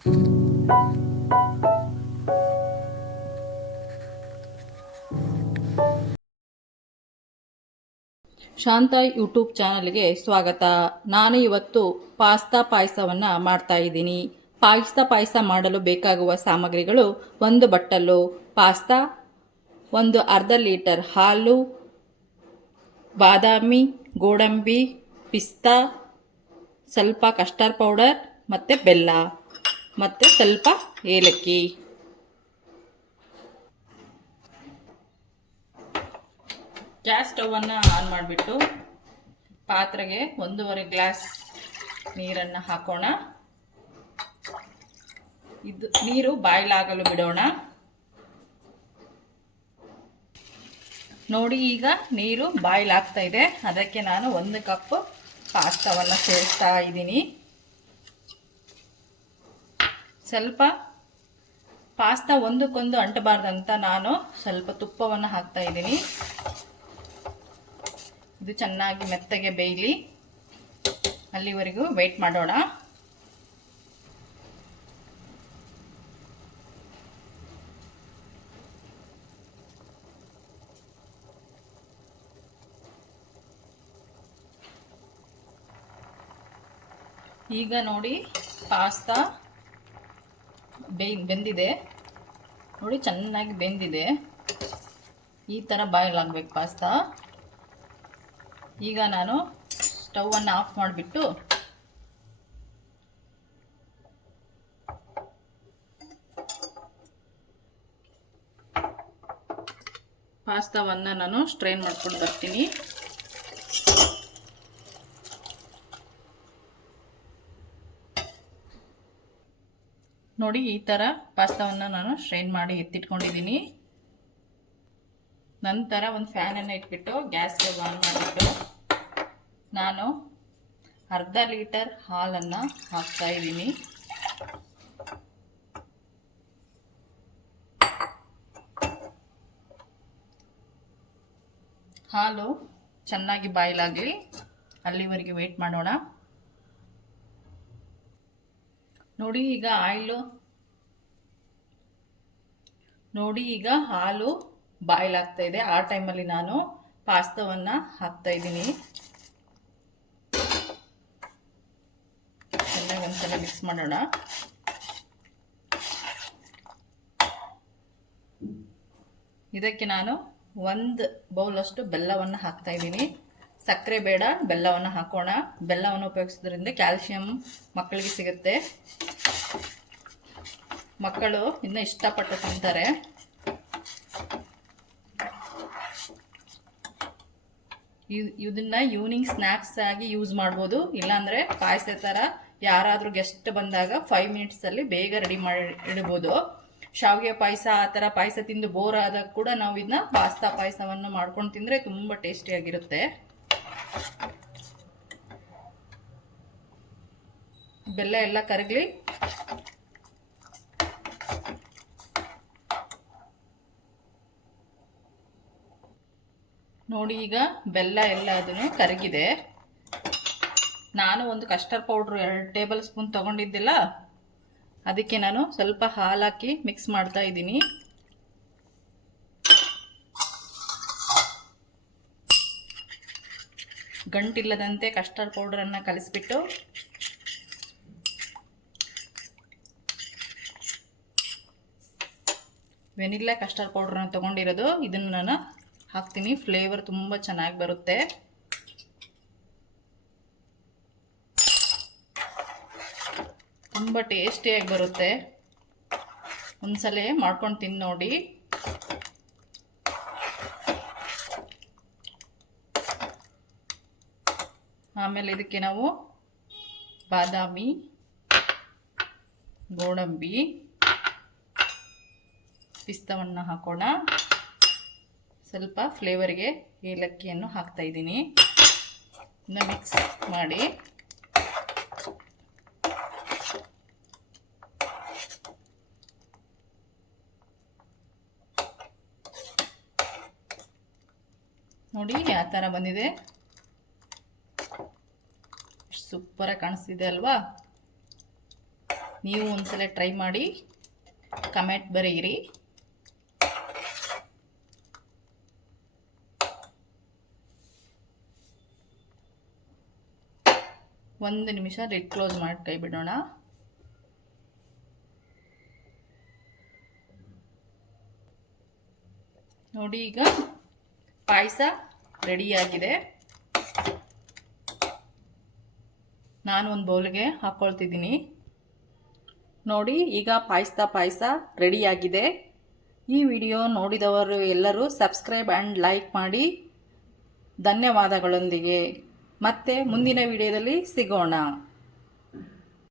ಶಾಂತ YouTube ಚಾನಲ್ಗೆ ಸ್ವಾಗತ. ನಾನು ಇವತ್ತು ಪಾಸ್ತಾ ಪಾಯಸವನ್ನು ಮಾಡ್ತಾ ಇದ್ದೀನಿ. ಪಾಯಸ ಮಾಡಲು ಬೇಕಾಗುವ ಸಾಮಗ್ರಿಗಳು: 1 ಬಟ್ಟಲು ಪಾಸ್ತಾ, 1 ಅರ್ಧ ಲೀಟರ್ ಹಾಲು, ಬಾದಾಮಿ, ಗೋಡಂಬಿ, ಪಿಸ್ತಾ, ಸ್ವಲ್ಪ ಕಸ್ಟರ್ಡ್ ಪೌಡರ್ ಮತ್ತು ಬೆಲ್ಲ ಮತ್ತು ಸ್ವಲ್ಪ ಏಲಕ್ಕಿ. ಗ್ಯಾಸ್ ಸ್ಟವನ್ನು ಆನ್ ಮಾಡಿಬಿಟ್ಟು ಪಾತ್ರೆಗೆ 1.5 ಗ್ಲಾಸ್ ನೀರನ್ನು ಹಾಕೋಣ. ಇದು ನೀರು ಬಾಯ್ಲ್ ಆಗಲು ಬಿಡೋಣ. ನೋಡಿ, ಈಗ ನೀರು ಬಾಯ್ಲ್ ಆಗ್ತಾ ಇದೆ. ಅದಕ್ಕೆ ನಾನು 1 ಕಪ್ ಪಾಸ್ತಾವನ್ನು ಸೇರಿಸ್ತಾ ಇದ್ದೀನಿ. ಸ್ವಲ್ಪ ಪಾಸ್ತಾ ಒಂದಕ್ಕೊಂದು ಅಂಟಬಾರ್ದಂತ ನಾನು ಸ್ವಲ್ಪ ತುಪ್ಪವನ್ನು ಹಾಕ್ತಾ ಇದ್ದೀನಿ. ಇದು ಚೆನ್ನಾಗಿ ಮೆತ್ತಗೆ ಬೇಯಲಿ, ಅಲ್ಲಿವರೆಗೂ ವೆಯ್ಟ್ ಮಾಡೋಣ. ಈಗ ನೋಡಿ, ಪಾಸ್ತಾ ಬೆಂದಿದೆ. ನೋಡಿ, ಚೆನ್ನಾಗಿ ಬೆಂದಿದೆ. ಈ ಥರ ಬಾಯ್ಲ್ ಆಗಬೇಕು ಪಾಸ್ತಾ. ಈಗ ನಾನು ಸ್ಟವನ್ನು ಆಫ್ ಮಾಡಿಬಿಟ್ಟು ಪಾಸ್ತಾವನ್ನು ನಾನು ಸ್ಟ್ರೈನ್ ಮಾಡ್ಕೊಂಡು ಬರ್ತೀನಿ. ನೋಡಿ, ಈ ಥರ ಪಾಸ್ತಾವನ್ನು ನಾನು ಸ್ಟ್ರೈನ್ ಮಾಡಿ ಎತ್ತಿಟ್ಕೊಂಡಿದ್ದೀನಿ. ನಂತರ ಒಂದು ಫ್ಯಾನನ್ನು ಇಟ್ಬಿಟ್ಟು ಗ್ಯಾಸ್ಗೆ ಆನ್ ಮಾಡಿಬಿಟ್ಟು ನಾನು ಅರ್ಧ ಲೀಟರ್ ಹಾಲನ್ನು ಹಾಕ್ತಾ ಇದ್ದೀನಿ. ಹಾಲು ಚೆನ್ನಾಗಿ ಬಾಯ್ಲ್ ಆಗಲಿ, ಅಲ್ಲಿವರೆಗೆ ವೇಟ್ ಮಾಡೋಣ. ನೋಡಿ, ಈಗ ಹಾಲು ಬಾಯ್ಲ್ ಆಗ್ತಾ ಇದೆ. ಆ ಟೈಮಲ್ಲಿ ನಾನು ಪಾಸ್ತಾವನ್ನು ಹಾಕ್ತಾ ಇದ್ದೀನಿ. ಚೆನ್ನಾಗಿ ಒಂದ್ಸಲ ಮಿಕ್ಸ್ ಮಾಡೋಣ. ಇದಕ್ಕೆ ನಾನು 1 ಬೌಲಷ್ಟು ಬೆಲ್ಲವನ್ನು ಹಾಕ್ತಾ ಇದ್ದೀನಿ. ಸಕ್ಕರೆ ಬೇಡ, ಬೆಲ್ಲವನ್ನು ಹಾಕೋಣ. ಬೆಲ್ಲವನ್ನು ಉಪಯೋಗಿಸೋದ್ರಿಂದ ಕ್ಯಾಲ್ಸಿಯಂ ಮಕ್ಕಳಿಗೆ ಸಿಗುತ್ತೆ. ಮಕ್ಕಳು ಇನ್ನೂ ಇಷ್ಟಪಟ್ಟು ತಿಂತಾರೆ. ಇದನ್ನ ಈವ್ನಿಂಗ್ ಸ್ನ್ಯಾಕ್ಸ್ ಆಗಿ ಯೂಸ್ ಮಾಡ್ಬೋದು. ಇಲ್ಲಾಂದರೆ ಪಾಯಸ ಥರ ಯಾರಾದರೂ ಗೆಸ್ಟ್ ಬಂದಾಗ 5 ಮಿನಿಟ್ಸಲ್ಲಿ ಬೇಗ ರೆಡಿ ಮಾಡಿ ಇಡ್ಬೋದು. ಶಾವಿಗೆ ಪಾಯಸ, ಆ ಥರ ಪಾಯಸ ತಿಂದು ಬೋರ್ ಆದಾಗ ಕೂಡ ನಾವು ಇದನ್ನ ಪಾಸ್ತಾ ಪಾಯಸವನ್ನು ಮಾಡ್ಕೊಂಡು ತಿಂದರೆ ತುಂಬ ಟೇಸ್ಟಿಯಾಗಿರುತ್ತೆ. ಬೆಲ್ಲ ಎಲ್ಲ ಕರಗಲಿ. ನೋಡಿ, ಈಗ ಬೆಲ್ಲ ಎಲ್ಲ ಅದನ್ನು ಕರಗಿದೆ. ನಾನು ಒಂದು ಕಸ್ಟರ್ಡ್ ಪೌಡ್ರು 2 ಟೇಬಲ್ ಸ್ಪೂನ್ ತೊಗೊಂಡಿದ್ದಿಲ್ಲ, ಅದಕ್ಕೆ ನಾನು ಸ್ವಲ್ಪ ಹಾಲು ಹಾಕಿ ಮಿಕ್ಸ್ ಮಾಡ್ತಾ ಇದ್ದೀನಿ. ಗಂಟಿಲ್ಲದಂತೆ ಕಸ್ಟರ್ಡ್ ಪೌಡ್ರನ್ನು ಕಲಿಸ್ಬಿಟ್ಟು ವೆನಿಲ್ಲಾ ಕಸ್ಟರ್ಡ್ ಪೌಡ್ರನ್ನು ತೊಗೊಂಡಿರೋದು, ಇದನ್ನು ನಾನು ಹಾಕ್ತೀನಿ. ಫ್ಲೇವರ್ ತುಂಬ ಚೆನ್ನಾಗಿ ಬರುತ್ತೆ. ತುಂಬ ಟೇಸ್ಟಿಯಾಗಿ ಬರುತ್ತೆ. ಒಂದ್ಸಲ ಮಾಡ್ಕೊಂಡು ತಿಂದು ನೋಡಿ. ಆಮೇಲೆ ಇದಕ್ಕೆ ನಾವು ಬಾದಾಮಿ, ಗೋಡಂಬಿ, ಪಿಸ್ತಾವನ್ನು ಹಾಕೋಣ. ಸ್ವಲ್ಪ ಫ್ಲೇವರ್ಗೆ ಏಲಕ್ಕಿಯನ್ನು ಹಾಕ್ತಾ ಇದ್ದೀನಿ. ಇನ್ನು ಮಿಕ್ಸ್ ಮಾಡಿ ನೋಡಿ, ಯಾವ ಥರ ಬಂದಿದೆ. ಸೂಪರಾಗಿ ಕಾಣಿಸ್ತಿದೆ ಅಲ್ವಾ? ನೀವು ಒಂದ್ಸಲ ಟ್ರೈ ಮಾಡಿ ಕಮೆಂಟ್ ಬರೆಯಿರಿ. ಒಂದು ನಿಮಿಷ ಲಿಡ್ ಕ್ಲೋಸ್ ಮಾಡಿ ಕೈ ಬಿಡೋಣ. ನೋಡಿ, ಈಗ ಪಾಯಸ ರೆಡಿಯಾಗಿದೆ. ನಾನು ಒಂದು ಬೌಲ್ಗೆ ಹಾಕ್ಕೊಳ್ತಿದ್ದೀನಿ. ನೋಡಿ, ಈಗ ಪಾಯಸ ರೆಡಿಯಾಗಿದೆ. ಈ ವಿಡಿಯೋ ನೋಡಿದವರು ಎಲ್ಲರೂ ಸಬ್ಸ್ಕ್ರೈಬ್ ಆ್ಯಂಡ್ ಲೈಕ್ ಮಾಡಿ. ಧನ್ಯವಾದಗಳೊಂದಿಗೆ ಮತ್ತೆ ಮುಂದಿನ ವಿಡಿಯೋದಲ್ಲಿ ಸಿಗೋಣ.